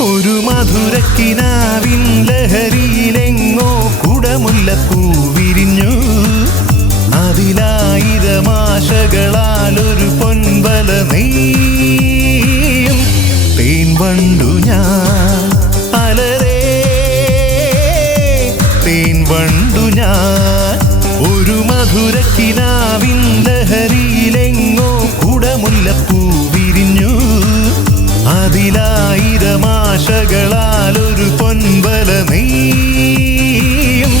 ഒരു മധുരക്കിനാവിൻ ലഹരിയിലെങ്ങോ കുടമുല്ലപ്പൂ വിരിഞ്ഞു. അതിലായിരമാശകളാലൊരു പൊൻവല നെയ്യും തേൻ വണ്ടു ഞാൻ അലരേ തേൻ വണ്ടു ഞാൻ. ഒരു മധുരക്കിനാവിൻ ലഹരിയിലെങ്ങോ കുടമുല്ലപ്പൂ വിരിഞ്ഞു. അതിലായിരമാശകളാലൊരു പൊൻവല നെയ്യും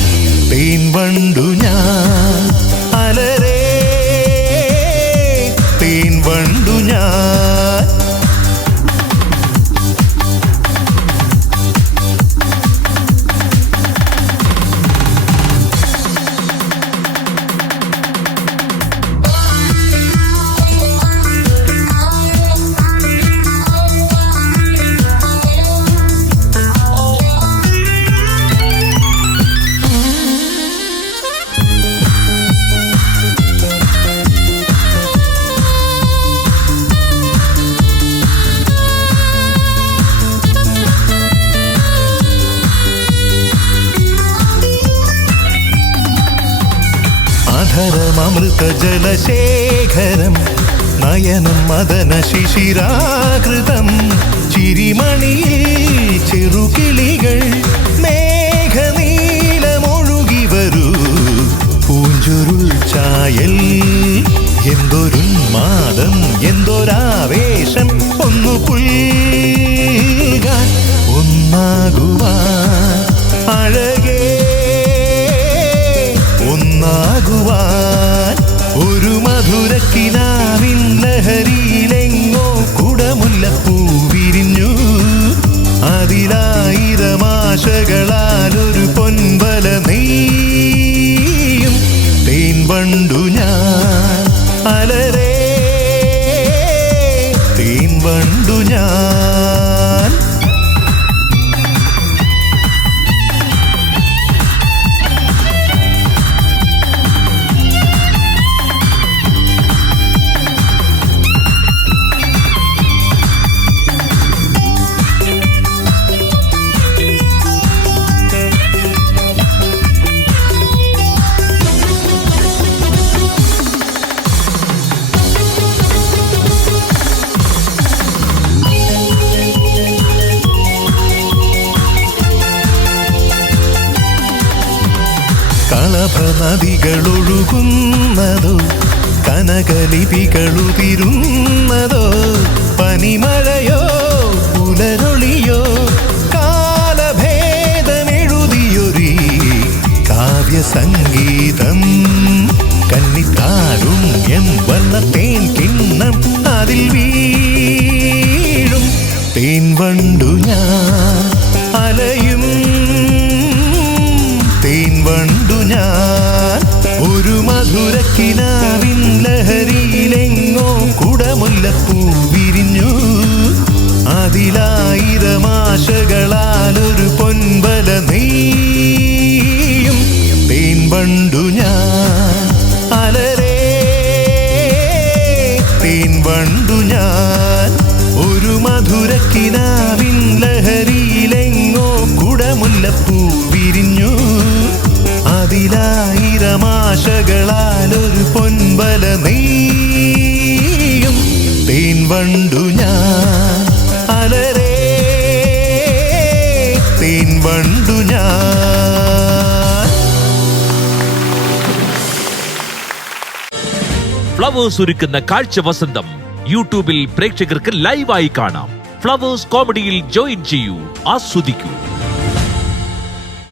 തേൻ വണ്ടു ഞാൻ അലരേ തേൻ വണ്ടു ഞാൻ. അധരമൃത ജലശേഖരം നയനം മദന ശിശിരാകൃതം. ചിരിമണിയിൽ ചെറുകിളികൾ മേഘനീലമൊഴുകി വരൂ. പൂഞ്ചുരുൾ ചായൽ എന്തൊരുന്മാദം എന്തൊരാവേശം. ഒന്നു പുൽകാൻ ഒന്നാകുവാൻ അഴകേ ഒന്നാകുവാൻ. ഒരു മധുരക്കിനാവിൻ ലഹരിയിലെങ്ങോ കുടമുല്ലപ്പൂ വിരിഞ്ഞു. അതിലായിരമാശകളാലൊരു പൊൻവല നെയ്യും തേൻ വണ്ടു ഞാൻ അലരേ തേൻ വണ്ടു ഞാൻ. കളഭ നദികളൊഴുകുന്നതോ കനകലിപികളുതിരുന്നതോ പനിമഴയോ പുലരൊളിയോ കാലഭേദമെഴുതിയൊരീ കാവ്യസംഗീതം. കന്നിത്താരുണ്യം വർണ്ണത്തേൻ കിണ്ണം അതിൽ വീഴും തേൻ വണ്ടു ഞാൻ അലയും തേൻ വണ്ടു ഞാൻ. ഒരു മധുരക്കിനാവിൻ ലഹരിയിലെങ്ങോ കുടമുല്ലപ്പൂ വിരിഞ്ഞു. അതിലായിരമാശകളാലൊരു പൊൻവല നെയ്യും തേൻ വണ്ടു ഞാൻ അലരേ തേൻ വണ്ടു ഞാൻ. ഒരു മധുരക്കിനാവിൻ ലഹരിയിലെങ്ങോ കുടമുല്ലപ്പൂ വിരിഞ്ഞു. അതിലായിരമാശകളാലൊരു പൊൻവല നെയ്യും തേൻ വണ്ടു ഞാൻ അലരേ തേൻ വണ്ടു ഞാൻ. ഫ്ലവേഴ്സ് ഒരുക്കുന്ന കാഴ്ച വസന്തം യൂട്യൂബിൽ പ്രേക്ഷകർക്ക് ലൈവായി കാണാം. ഫ്ലവേഴ്സ് കോമഡിയിൽ ജോയിൻ ചെയ്യൂ, ആസ്വദിക്കൂ.